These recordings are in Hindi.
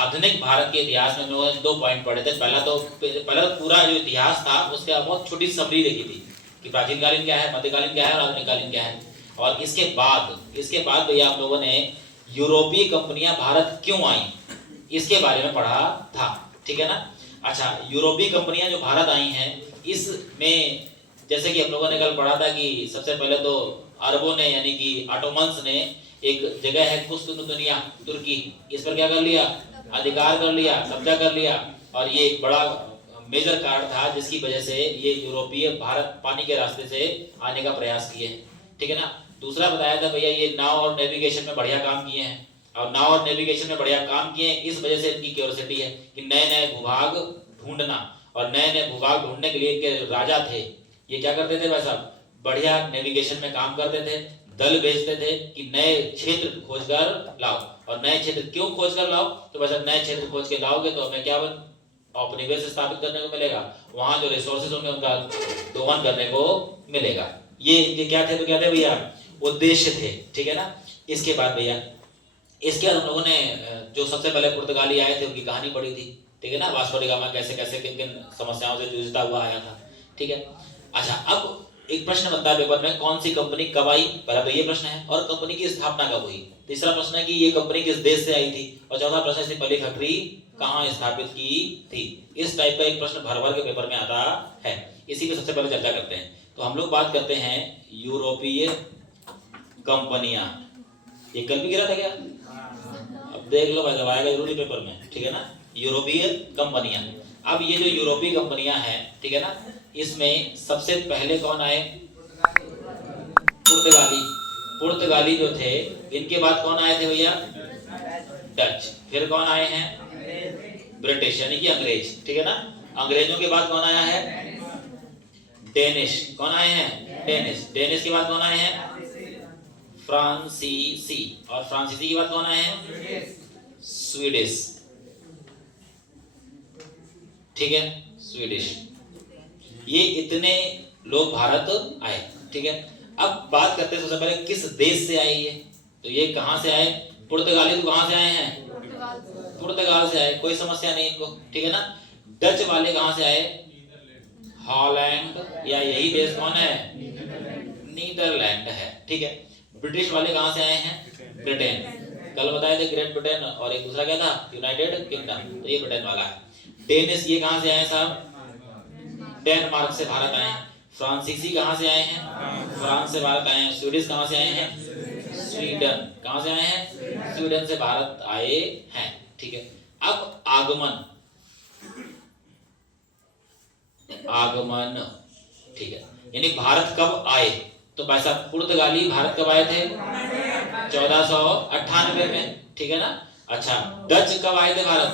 आधुनिक भारत के इतिहास में हम लोगों ने 2 पॉइंट पढ़े थे। पहला तो पूरा जो इतिहास था उसके बहुत छोटी समरी देखी थी कि प्राचीन कालीन क्या है, मध्यकालीन क्या है और आधुनिक कालीन क्या है। और इसके बाद भैया हम लोगों ने यूरोपीय कंपनियां भारत क्यों आई इसके बारे में पढ़ा था, ठीक है ना। अच्छा, यूरोपीय कंपनियां जो भारत आई हैं इसमें जैसे कि हम लोगों ने कल पढ़ा था कि सबसे पहले तो अरबों ने यानी कि ऑटोमन्स ने एक जगह है कुस्तुनतुनिया तुर्की, इस पर क्या कर लिया, अधिकार कर लिया, कब्जा कर लिया। और ये एक बड़ा मेजर कारण था जिसकी वजह से ये यूरोपीय भारत पानी के रास्ते से आने का प्रयास किए, ठीक है ना। दूसरा बताया था भैया ये नाव और नेविगेशन में बढ़िया काम किए हैं, और नाव और नेविगेशन में बढ़िया काम किए हैं इस वजह से इनकी क्यूरियोसिटी है कि नए नए भूभाग ढूंढना। और नए नए भूभाग ढूंढने के लिए के राजा थे ये क्या करते थे भाई साहब, बढ़िया नेविगेशन में काम करते थे, दल भेजते थे कि नए क्षेत्र खोज कर लाओ। और नए क्षेत्र क्यों खोज कर लाओ, तो बस नए क्षेत्र खोज के लाओगे तो हमें क्या औपनिवेश स्थापित करने को मिलेगा, वहां जो रिसोर्सेज होंगे उनका दोहन करने को मिलेगा। ये इनके क्या थे, तो क्या थे भैया, उद्देश्य थे, ठीक है ना। इसके बाद भैया इसके बाद हम लोगों ने जो सबसे पहले पुर्तगाली आए थे उनकी कहानी पढ़ी थी, ठीक है ना। वास्को डी गामा कैसे कैसे किन किन समस्याओं से जूझता हुआ आया था, ठीक है। अच्छा, अब एक प्रश्न बनता है पेपर में, कौन सी कंपनी कब आई, पहला तो ये प्रश्न है, और कंपनी की स्थापना कब हुई। तीसरा प्रश्न है कि ये कंपनी किस देश से आई थी, और चौथा प्रश्न है पहली फैक्ट्री कहाँ स्थापित की थी। इस टाइप का एक प्रश्न भर भर के पेपर में आता है, इसी पे सबसे पहले चर्चा करते हैं। तो हम लोग बात करते हैं यूरोपीय कंपनियां, ये कल भी गिरा था क्या, अब देख लो भाई, जब आएगा जरूरी पेपर में, ठीक है ना। यूरोपीय कंपनियां, अब ये जो यूरोपीय कंपनियां हैं, ठीक है ना, इसमें सबसे पहले कौन आए, पुर्तगाली जो थे। इनके बाद कौन आए थे भैया, डच। फिर कौन आए हैं, ब्रिटिश यानी कि अंग्रेज, ठीक है ना। अंग्रेजों के बाद कौन आया है, डेनिश। कौन आए हैं, डेनिश। डेनिश के बाद कौन आए हैं, फ्रांसीसी। और फ्रांसीसी के बाद कौन आए हैं, स्वीडिश, ठीक है, स्वीडिश। ये इतने लोग भारत आए, ठीक है। अब बात करते हैं सबसे पहले किस देश से आए ये, तो ये कहां से आए, पुर्तगाली तो कहां से आए हैं, पुर्तगाल से आए, कोई समस्या नहीं इनको, ठीक है ना। डच वाले कहां से आए, हॉलैंड, या यही देश कौन है, नीदरलैंड है, ठीक है। ब्रिटिश वाले कहां से आए हैं, ब्रिटेन, कल बताए थे ग्रेट ब्रिटेन, और एक दूसरा क्या था, यूनाइटेड किंगडम, तो ये ब्रिटेन वाला है। डेनिश ये कहां से आए साहब, डेनमार्क से भारत आए। फ्रांसीसी कहां से आए हैं, फ्रांस से भारत आए हैं। स्वीडिश कहां से आए हैं, स्वीडन, कहां से आए हैं, स्वीडन से भारत आए हैं, ठीक है। अब आगमन, ठीक है, यानी भारत कब आए, तो भाई साहब पुर्तगाली भारत कब आए थे, 1498 में, ठीक है ना। अच्छा, डच कब आए थे भारत,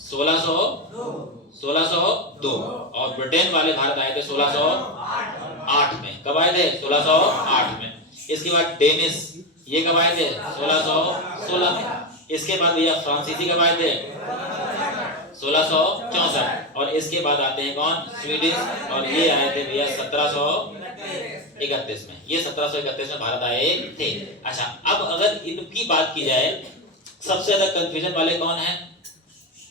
1602। और ब्रिटेन वाले भारत आए थे 1608 में। कब आए थे, 1608 में। इसके बाद डेनिश ये कब आए थे, 1616 में। इसके बाद भैया फ्रांसीसी कब आए थे, 1664। और इसके बाद आते हैं कौन, स्वीडिश, और ये आए थे भैया 1731 में। ये 1731 में भारत आए थे। अच्छा, अब अगर इनकी बात की जाए, सबसे ज्यादा कंफ्यूजन वाले कौन है,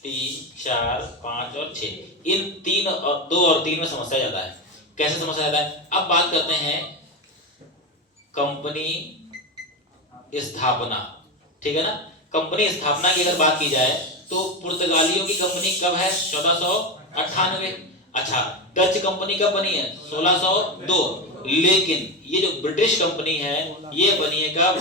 3, 4, 5 और 6, इन 3 और 2 और 3 में समस्या ज्यादा है। कैसे समस्या ज्यादा है, अब बात करते हैं कंपनी स्थापना, ठीक है ना। कंपनी स्थापना की अगर बात की जाए तो पुर्तगालियों की कंपनी कब है, 1498। अच्छा, डच कंपनी कब बनी है, 1602। लेकिन ये जो ब्रिटिश कंपनी है ये बनी है कब,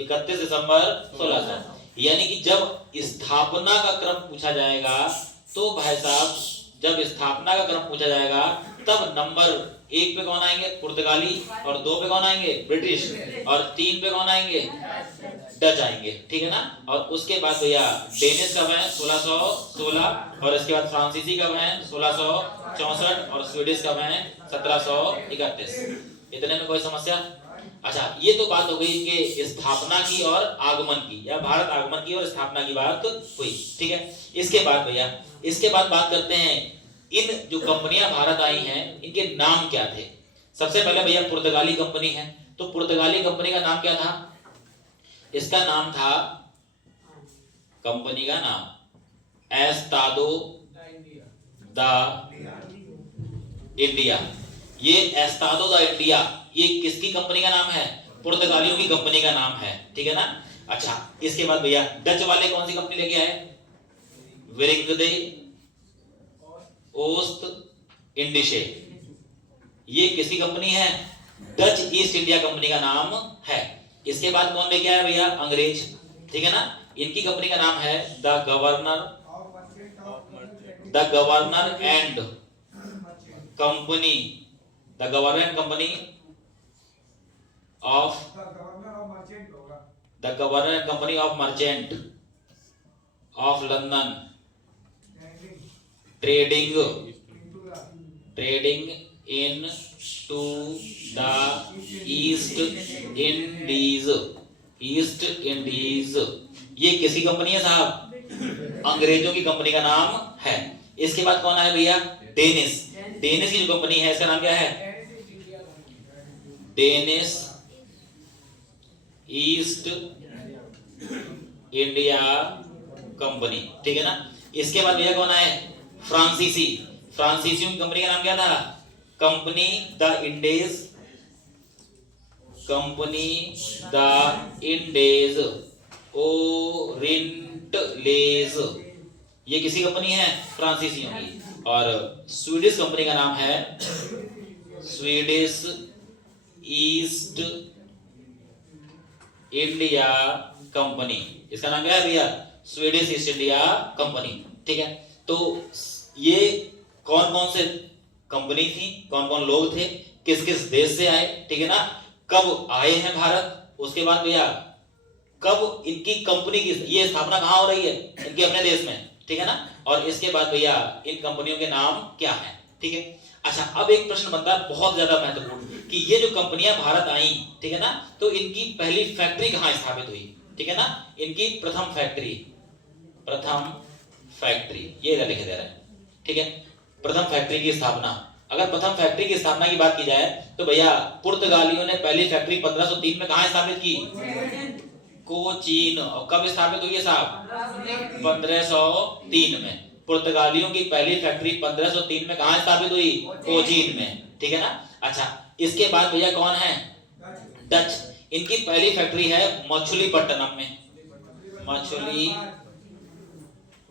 31 दिसंबर 1600। यानी कि जब स्थापना का क्रम पूछा जाएगा तो भाई साहब, जब स्थापना का क्रम पूछा जाएगा तब नंबर 1 पे कौन आएंगे, पुर्तगाली, और 2 पे कौन आएंगे, ब्रिटिश, और 3 पे कौन आएंगे, डच आएंगे, ठीक है ना। और उसके बाद भैया डेनिश कब है, 1616, और इसके बाद फ्रांसीसी कब है, 1664, और स्वीडिश कब है, 1731। इतने में कोई समस्या। अच्छा, ये तो बात हो गई कि स्थापना की और आगमन की, या भारत आगमन की और स्थापना की बात हुई, ठीक है। इसके बाद भैया, इसके बाद बात करते हैं इन जो कंपनियां भारत आई हैं इनके नाम क्या थे। सबसे पहले भैया पुर्तगाली कंपनी है, तो पुर्तगाली कंपनी का नाम क्या था, इसका नाम था कंपनी का नाम, एस्तादो द इंडिया। ये एस्तादो द इंडिया ये किसकी कंपनी का नाम है? पुर्तगालियों की कंपनी का नाम है, ठीक है ना। अच्छा, इसके बाद भैया डच वाले कौन सी कंपनी लेके आए? विरिंगदे ओस्ट इंडिशे। ये किसकी कंपनी है? डच ईस्ट इंडिया कंपनी का नाम है। इसके बाद कौन लेके आया भैया? अंग्रेज, ठीक है ना। इनकी कंपनी का नाम है the governor and company, the governor and company of merchant of London trading into the East Indies. ये किसकी कंपनी है साहब? अंग्रेजों की कंपनी का नाम है। इसके बाद कौन आया भैया? डेनिस की जो कंपनी है इसका नाम क्या है? डेनिस ईस्ट इंडिया कंपनी, ठीक है ना। इसके बाद भैया कौन आए? फ्रांसीसियों की कंपनी का नाम क्या था? कंपनी द इंडेज ओरिएंटलेज। ये किसी कंपनी है? फ्रांसीसियों की। और स्वीडिश कंपनी का नाम है स्वीडिश ईस्ट इंडिया कंपनी। इसका नाम क्या है भैया? स्वीडिश ईस्ट इंडिया कंपनी, ठीक है। तो ये कौन कौन से कंपनी थी, कौन कौन लोग थे, किस किस देश से आए, ठीक है ना, कब आए हैं भारत, उसके बाद भैया कब इनकी कंपनी की ये स्थापना कहां हो रही है? इनके अपने देश में, ठीक है ना। और इसके बाद भैया इन कंपनियों के नाम क्या है, ठीक है। अच्छा, अब एक प्रश्न बनता है बहुत ज्यादा महत्वपूर्ण कि ये जो कंपनियां भारत आई, ठीक है ना, तो इनकी पहली फैक्ट्री कहां स्थापित हुई, ठीक है ना। इनकी प्रथम फैक्ट्री ये इधर लिखे दे रहा है, ठीक है। प्रथम फैक्ट्री की स्थापना, अगर प्रथम फैक्ट्री की स्थापना की बात की जाए तो भैया पुर्तगालियों ने पहली फैक्ट्री 1503 में कहां स्थापित की? कोचीन। और कब स्थापित हुई है साहब? 1503 में। पुर्तगालियों की पहली फैक्ट्री 1503 में कहां स्थापित हुई? कोचीन में, ठीक है ना। अच्छा, इसके बाद भैया कौन है? डच। इनकी पहली फैक्ट्री है मछलीपट्टनम में,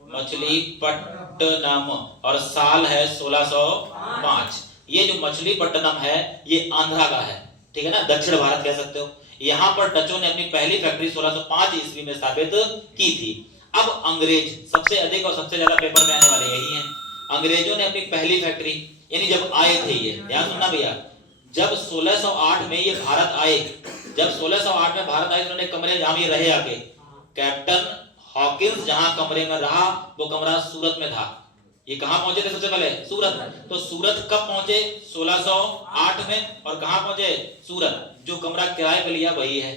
मछलीपट्टनम, और साल है 1605। ये जो मछलीपट्टनम है ये आंध्रा का है, ठीक है ना, दक्षिण भारत कह सकते हो। यहां पर डचों ने अपनी पहली फैक्ट्री 1605 ईस्वी में स्थापित की थी। अब अंग्रेज सबसे अधिक और सबसे ज्यादा पेपर में आने वाले यही हैं। अंग्रेजों ने अपनी पहली फैक्ट्री, यानी जब आए थे, ये ध्यान सुनना भैया, जब 1608 में ये भारत आए, इन्होंने कमरे जहां ये रहे आके, कैप्टन हॉकिंस जहां कमरे में रहा वो कमरा सूरत में था। ये कहां पहुंचे थे सबसे पहले? सूरत। तो सूरत कब पहुंचे? 1608 में। और कहां पहुंचे? सूरत। जो कमरा किराए पे लिया वही है,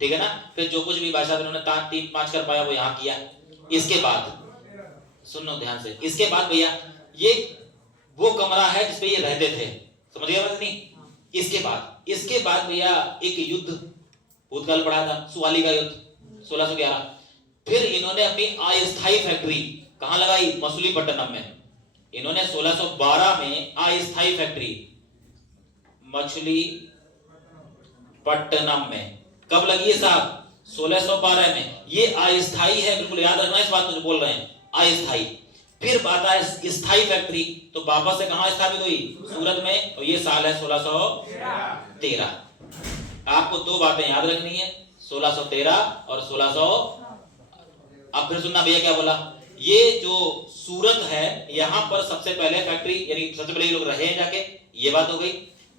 ठीक है ना। फिर जो कुछ भी बादशाह उन्होंने 3-5 कर पाया वो यहाँ किया। इसके बाद सुनो ध्यान से, इसके बाद भैया ये वो कमरा है जिसपे ये रहते थे, समझ गया बात नहीं? इसके बाद भैया एक युद्ध भूतकाल पड़ा था, सुवाली का युद्ध 1611। फिर इन्होंने अपनी अस्थायी फैक्ट्री कहां लगाई? मछलीपट्टनम में। इन्होंने 1612 में अस्थायी फैक्ट्री मछलीपट्टनम में कब लगी है साहब? 1612 में। ये अस्थायी है, बिल्कुल याद रखना इस बात को जो बोल रहे हैं, अस्थायी। फिर बात है स्थायी फैक्ट्री, तो वापस से कहां स्थापित हुई? सूरत में। और ये साल है 1613। आपको दो बातें याद रखनी है, 1613 और 1600। अब फिर सुनना भैया क्या बोला, ये जो सूरत है यहां पर सबसे पहले फैक्ट्री, यानी सबसे पहले ये लोग रहे हैं जाके, ये बात हो गई।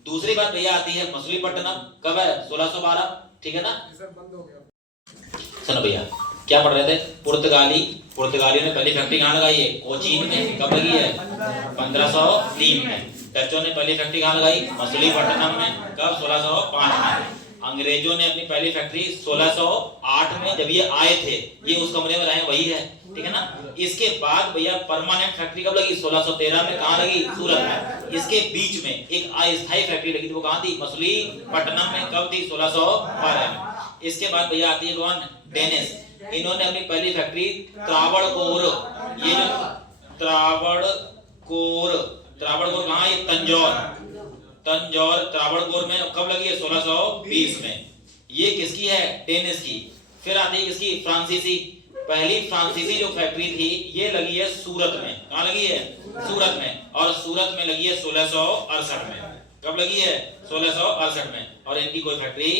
दूसरी बात भैया आती है मछलीपट्टनम, कब है? 1612, ठीक है ना। सुनो भैया क्या पढ़ रहे थे? पुर्तगालियों ने पहली फैक्ट्री कहां लगाई है? कोचीन में। कब लगी है? 1503 में। डचों ने पहली फैक्ट्री कहां लगाई? मछलीपट्टनम में। कब? 1605 में। अंग्रेजों ने अपनी पहली फैक्ट्री 1608 में, जब ये आए थे, ये उस कमरे में रहे वही है, ठीक है ना। इसके बाद भैया परमानेंट फैक्ट्री कब लगी? 1613 में। कहां लगी? सूरत में। इसके बीच में एक अस्थायी फैक्ट्री लगी थी, वो कहां थी? मछलीपट्टनम में। कब थी? 1612 में। इसके बाद भैया आती है कौन? इन्होंने अपनी पहली फैक्ट्री त्रावणकोर, ये जो त्रावणकोर कहाँ है? तंजौर त्रावणकोर में कब लगी है? 1620 में। ये किसकी है? डेनिस की। फिर आती है किसकी? फ्रांसीसी। पहली फ्रांसीसी जो फैक्ट्री थी ये लगी है सूरत में। कहाँ लगी है? सूरत में। और सूरत में लगी है 1668 में। कब लगी है? 1668 में। और इनकी कोई फैक्ट्री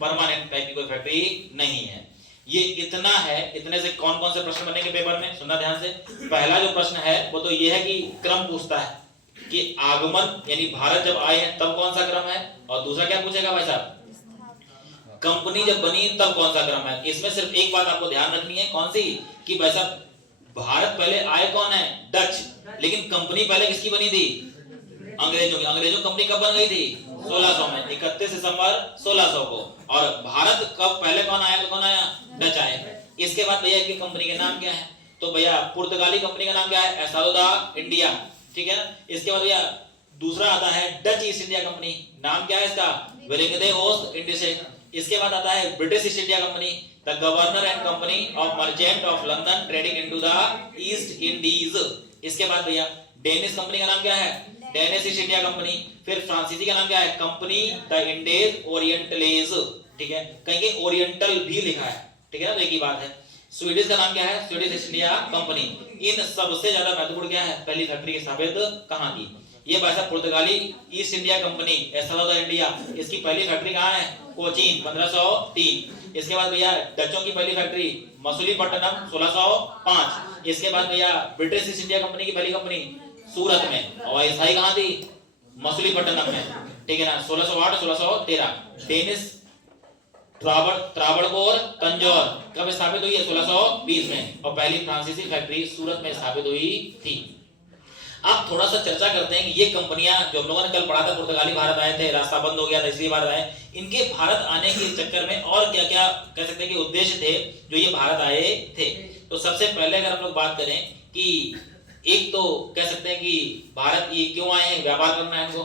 परमानेंट टाइप की कोई फैक्ट्री नहीं है। ये इतना है। इतने से कौन कौन से प्रश्न बनेंगे पेपर में? सुनना ध्यान से। पहला जो प्रश्न है वो तो ये है कि क्रम पूछता है कि आगमन यानी भारत जब आए हैं तब कौन सा क्रम है। और दूसरा क्या पूछेगा भाई साहब? कंपनी जब बनी तब कौन सा क्रम है। इसमें सिर्फ एक बात आपको ध्यान रखनी है, कौन सी? कि भाई साहब भारत पहले आए कौन है? डच। लेकिन कंपनी पहले किसकी बनी थी? अंग्रेजों की। अंग्रेजों कंपनी कब बन गई थी? 1600 में, 31 दिसंबर 1600 को। और भारत कब पहले कौन आया? कौन आया? डच आए। इसके बाद भैया इनकी कंपनी के नाम क्या है? तो भैया पुर्तगाली कंपनी का नाम क्या है? एस्टाडो दा इंडिया, ठीक है ना। इसके बाद भैया दूसरा आता है डच ईस्ट इंडिया कंपनी, नाम क्या है इसका? वेरेंगे ओस्ट इंडिसे। इसके बाद आता है British east India company, the governor and company of merchant of London trading into the East Indies. इसके बाद भैया डेनिश कंपनी का नाम क्या है? Danish east India company. फिर फ्रांसीसी का नाम क्या है? कंपनी द इंडेज ओरिएंटलेज, ठीक है। कहीं ओरिएंटल भी लिखा है, ठीक है ना, तो एक ही बात है। स्वीडिश का नाम क्या है? Swedish East India Company. इन सबसे ज्यादा महत्वपूर्ण क्या है? पहली फैक्ट्री की स्थापित कहां की? ये भाषा पुर्तगाली ईस्ट इंडिया कंपनी एस्टाडो दा इंडिया, इसकी पहली फैक्ट्री कहां है? कोचीन 1503। इसके बाद भैया डचों की पहली फैक्ट्री मसूलीपट्टनम 1605। इसके बाद भैया ब्रिटिश ईस्ट इंडिया कंपनी की पहली कंपनी सूरत में, और स्थायी कहां थी? मसूलीपट्टनम में, ठीक है ना, 1608 1613। डेनिश त्रावणकोर तंजौर कब स्थापित हुई है? 1620 में। और पहली फ्रांसीसी फैक्ट्री सूरत में स्थापित हुई थी। अब थोड़ा सा चर्चा करते हैं कि ये कंपनियां जो हम लोगों ने कल पढ़ा था, पुर्तगाली भारत आए थे, रास्ता बंद हो गया था इसलिए भारत आए, इनके भारत आने के चक्कर में और क्या क्या कह सकते हैं कि उद्देश्य थे जो ये भारत आए थे। तो सबसे पहले अगर हम लोग बात करें कि एक तो कह सकते हैं कि भारत ये क्यों आए हैं? व्यापार करना है इनको,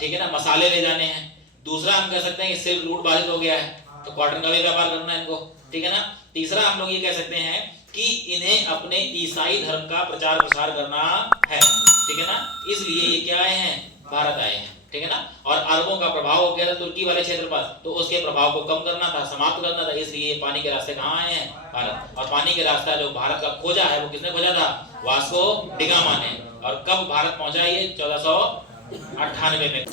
ठीक है ना, मसाले ले जाने हैं। दूसरा हम कह सकते हैं कि सिल्क रूट बाधित हो गया है तो कॉटन का भी व्यापार करना है इनको, ठीक है ना। तीसरा हम लोग ये कह सकते हैं कि इन्हें अपने ईसाई धर्म का प्रचार प्रसार करना है, ठीक है ना, इसलिए ये क्या आए हैं? भारत आए हैं, ठीक है ना। और अरबों का प्रभाव हो गया था तुर्की वाले क्षेत्र पर, तो उसके प्रभाव को कम करना था, समाप्त करना था, इसलिए पानी के रास्ते कहाँ आए हैं? भारत। और पानी के रास्ता जो भारत का खोजा है वो किसने खोजा था? वास्को डिगामा ने। और कब भारत पहुंचा ये? 1498 में।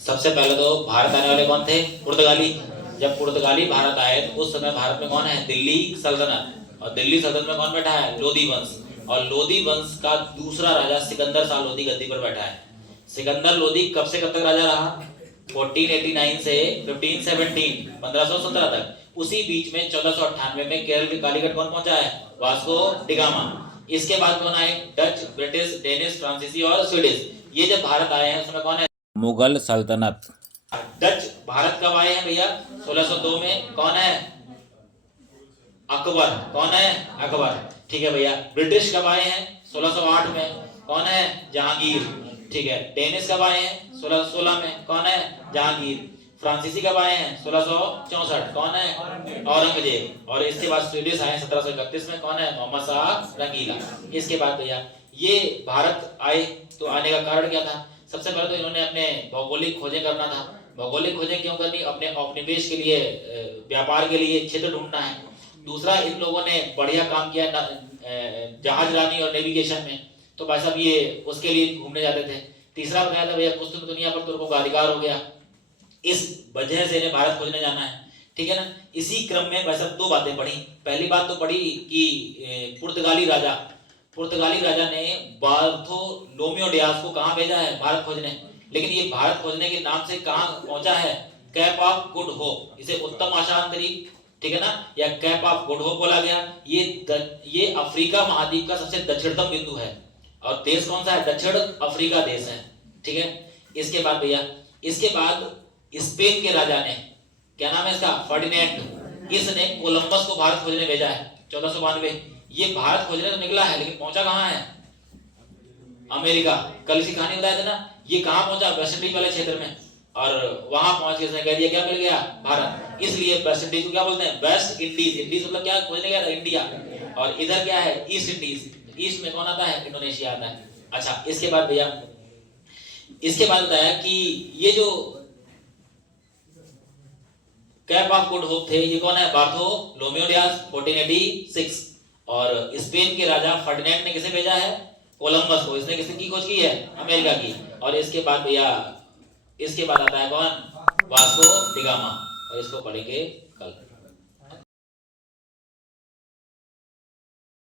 सबसे पहले तो भारत आने वाले कौन थे? पुर्तगाली। जब पुर्तगाली भारत आए तो उस समय भारत में कौन है? दिल्ली सल्तनत। और दिल्ली सल्तनत में कौन बैठा है? लोधी वंश। और लोधी वंश का दूसरा राजा सिकंदर शाह लोधी गद्दी पर बैठा है। सिकंदर लोधी कब से कब तक राजा रहा? 1489 से 1517 तक। उसी बीच में 1498 में केरल के कालीकट कौन पहुंचा है? Vasco da Gama. इसके बाद कौन आए? डच, ब्रिटिश, डेनिश, फ्रांसीसी और स्वीडिश। ये जब भारत आए हैं उसमें कौन है? मुगल सल्तनत। डच भारत कब आए हैं भैया? 1602 में। कौन है? अकबर। कौन है? अकबर, ठीक है भैया। ब्रिटिश कब आए हैं? 1608 में। कौन है? जहांगीर, ठीक है। डेनिश कब आए हैं? 1616 में। कौन है? जहांगीर। फ्रांसीसी कब आए हैं? 1664। कौन है? औरंगजेब। और इसके बाद स्वीडिश आए 1731 में। कौन है? मोहम्मद शाह रंगीला। इसके बाद भैया ये भारत आए तो आने का कारण क्या था? सबसे पहले तो इन्होंने अपने भौगोलिक खोजें करना था। भौगोलिक खोजें क्यों करनी? अपने औपनिवेश के लिए, व्यापार के लिए क्षेत्र ढूंढना है। दूसरा, इन लोगों ने बढ़िया काम किया जहाज रानी और नेविगेशन में, तो भाई साहब ये उसके लिए घूमने जाते थे। तीसरा बताया था भैया कुछ दुनिया पर तुर्कों का अधिकार हो गया, इस वजह से इन्हें भारत खोजने जाना है, ठीक है ना। इसी क्रम में भाई साहब दो बातें पढ़ी। पहली बात तो पढ़ी कि पुर्तगाली राजा ने बार्थोलोम्यो डियाज को कहां भेजा है? भारत खोजने। लेकिन ये भारत खोजने के नाम से कहां पहुंचा है? कैप ऑफ गुड होप, इसे उत्तम आशा अंतरिक्ष, ठीक है ना, या कैप ऑफ गुड होप बोला गया। ये अफ्रीका महाद्वीप का सबसे दक्षिणतम बिंदु है। और देश कौन सा है? दक्षिण अफ्रीका देश है, ठीक है। इसके बाद भैया स्पेन के राजा ने, क्या नाम है इसका? फर्डिनेंड। इसने कोलंबस को भारत खोजने भेजा है 1492। ये भारत खोजने तो निकला है लेकिन पहुंचा कहां है? अमेरिका। कल इसी कहानी बताया था ना, ये कहां पहुंचा? वेस्ट इंडीज वाले क्षेत्र में, और वहां पहुंच के उसने कह दिया क्या मिल गया, भारत। इसलिए वेस्ट इंडीज को क्या बोलते हैं, वेस्ट इंडीज। इंडीज मतलब क्या खोजने गया था, इंडिया। और इधर क्या है, ईस्ट इंडीज। ईस्ट में कौन आता है, इंडोनेशिया आता है। अच्छा, इसके बाद भैया, इसके बाद बताया कि ये जो कैप ऑफ गुड होप थे, ये कौन है, बार्थोलोमेओ डियाज 1486। और स्पेन के राजा फर्डिनेंड ने किसे भेजा है, कोलंबस को। इसने किसकी खोज की है, अमेरिका की। और इसके बाद भैया, इसके बाद आता है कौन, वास्को डिगामा। और इसको पढ़ेंगे